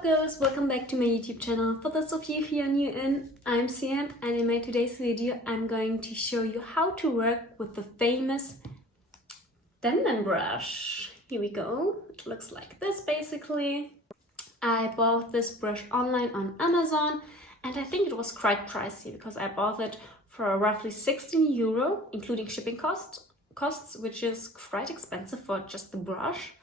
up girls, welcome back to my YouTube channel. For those of you who are new in, I'm Siham, and in my today's video I'm going to show you how to work with the famous Denman brush. Here we go. It looks like this basically. I bought this brush online on Amazon and I think it was quite pricey because I bought it for roughly 16 euro including shipping costs, which is quite expensive for just the brush.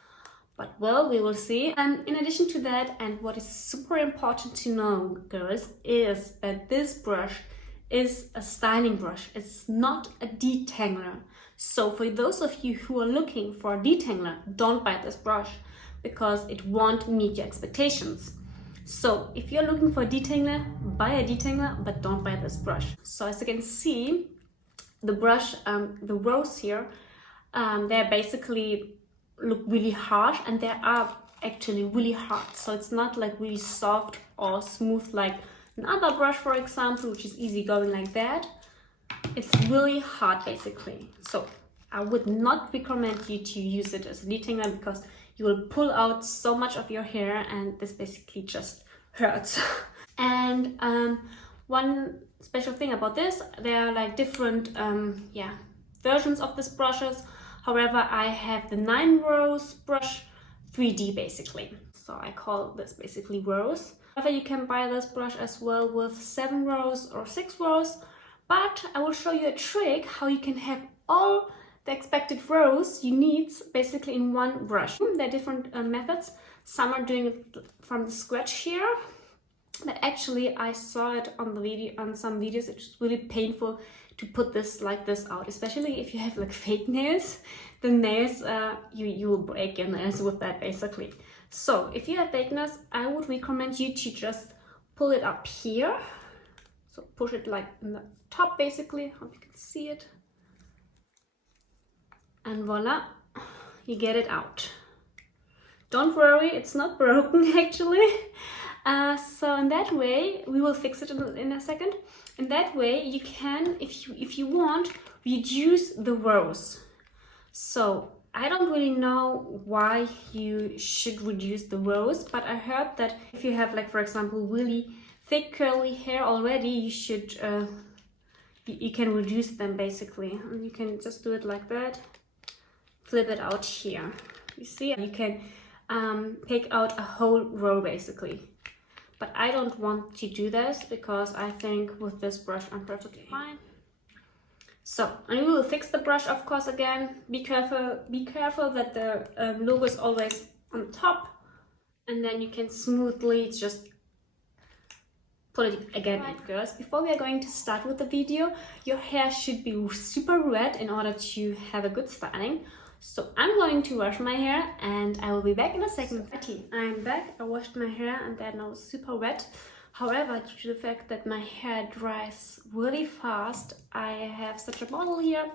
But well, we will see. In addition to that, and what is super important to know, girls, is that this brush is a styling brush. It's not a detangler. So for those of you who are looking for a detangler, don't buy this brush because it won't meet your expectations. So if you're looking for a detangler, buy a detangler, but don't buy this brush. So as you can see, the brush, the rows here, they're basically look really harsh, and they are actually really hard. So it's not like really soft or smooth like another brush, for example, which is easy going like that. It's really hard basically. So I would not recommend you to use it as a detangler because you will pull out so much of your hair and this basically just hurts. And one special thing about this, there are like different versions of these brushes. However, I have the 9 rows brush 3D basically. So I call this basically rows. However, you can buy this brush as well with 7 rows or 6 rows. But I will show you a trick how you can have all the expected rows you need basically in one brush. There are different methods. Some are doing it from the scratch here. But actually I saw it on the video, on some videos. It's really painful to put this like this out, especially if you have like fake nails. The nails, you will break your nails with that basically. So if you have fake nails, I would recommend you to just pull it up here. So push it like in the top basically, hope you can see it. And voila, you get it out. Don't worry, it's not broken actually. So in that way, we will fix it in a second. In that way, you can, if you want, reduce the rows. So I don't really know why you should reduce the rows, but I heard that if you have, like, for example, really thick curly hair already, you should you can reduce them basically. And you can just do it like that, flip it out here. You see, you can take out a whole row basically. But I don't want to do this because I think with this brush I'm perfectly fine. So, and we will fix the brush, of course, again. Be careful that the logo is always on top, and then you can smoothly just put it again in, girls. Before we are going to start with the video, your hair should be super wet in order to have a good styling. So I'm going to wash my hair and I will be back in a second. I'm back. I washed my hair and they're now super wet. However, due to the fact that my hair dries really fast, I have such a bottle here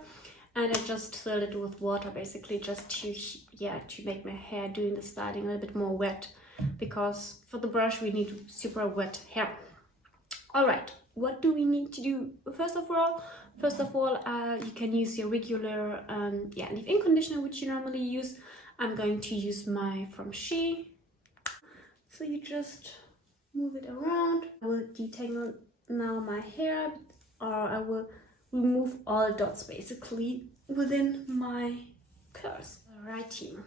and I just filled it with water basically just to make my hair doing the styling a little bit more wet, because for the brush we need super wet hair. Alright, what do we need to do? First of all, you can use your regular leave-in conditioner which you normally use. I'm going to use my from She. So you just move it around. I will detangle now my hair, or I will remove all dots basically within my curls. Alrighty.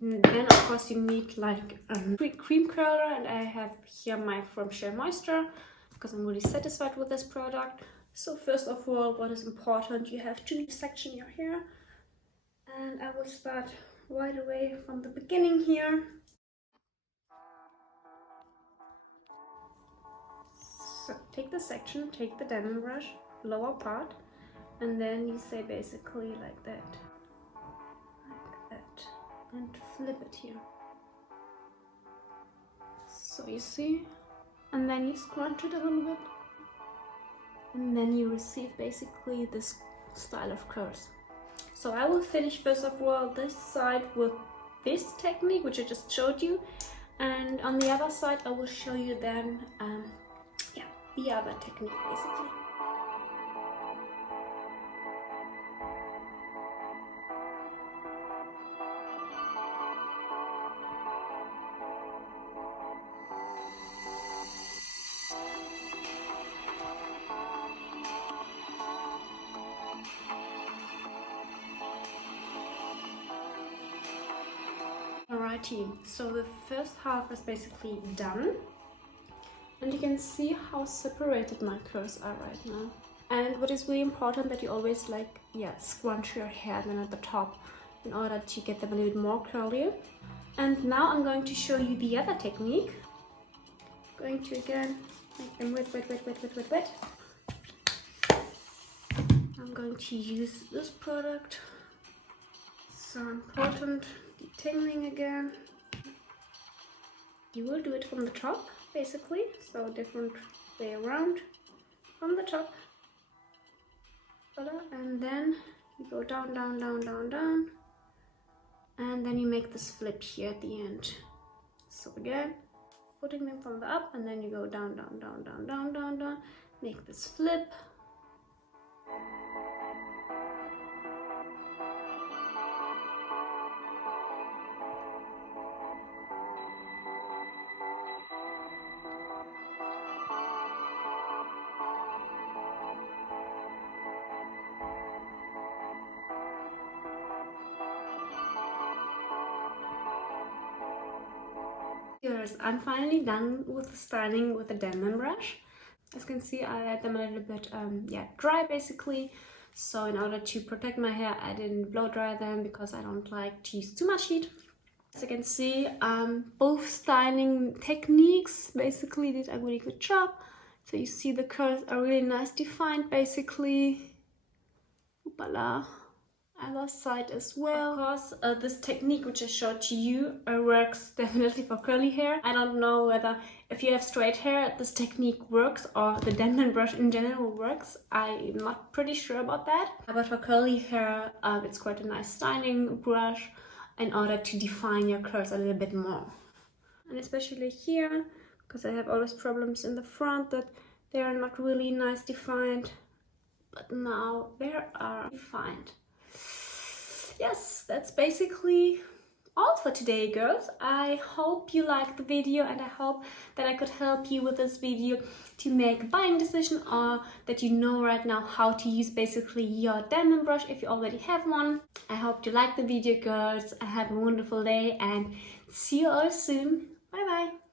And then of course you need like a cream curler, and I have here my From Shea Moisture because I'm really satisfied with this product. So first of all, what is important, you have to section your hair, and I will start right away from the beginning here. So take the section, take the Denman brush, lower part, and then you say basically like that, and flip it here. So you see, and then you scrunch it a little bit. And then you receive basically this style of curls. So I will finish first of all this side with this technique which I just showed you, and on the other side I will show you then the other technique basically. Alrighty, so the first half is basically done. And you can see how separated my curls are right now. And what is really important that you always like, scrunch your hair then at the top in order to get them a little bit more curly. And now I'm going to show you the other technique. Going to again make them wet. I'm going to use this product. So important, detangling again. You will do it from the top, basically, so different way around. From the top, and then you go down, and then you make this flip here at the end. So again, putting them from the up, and then you go down, make this flip. I'm finally done with the styling with the Denman brush. As you can see, I let them a little bit dry basically. So in order to protect my hair, I didn't blow dry them because I don't like to use too much heat. As you can see, both styling techniques basically did a really good job. So you see the curls are really nice defined basically. Voila. Other side as well. Of course, this technique which I showed to you works definitely for curly hair. I don't know whether if you have straight hair this technique works or the Denman brush in general works. I'm not pretty sure about that. But for curly hair, it's quite a nice styling brush in order to define your curls a little bit more. And especially here, because I have always problems in the front that they are not really nice defined. But now they are defined. Yes, that's basically all for today, girls. I hope you liked the video and I hope that I could help you with this video to make a buying decision, or that you know right now how to use basically your Denman brush if you already have one. I hope you liked the video, girls. Have a wonderful day and see you all soon. Bye bye.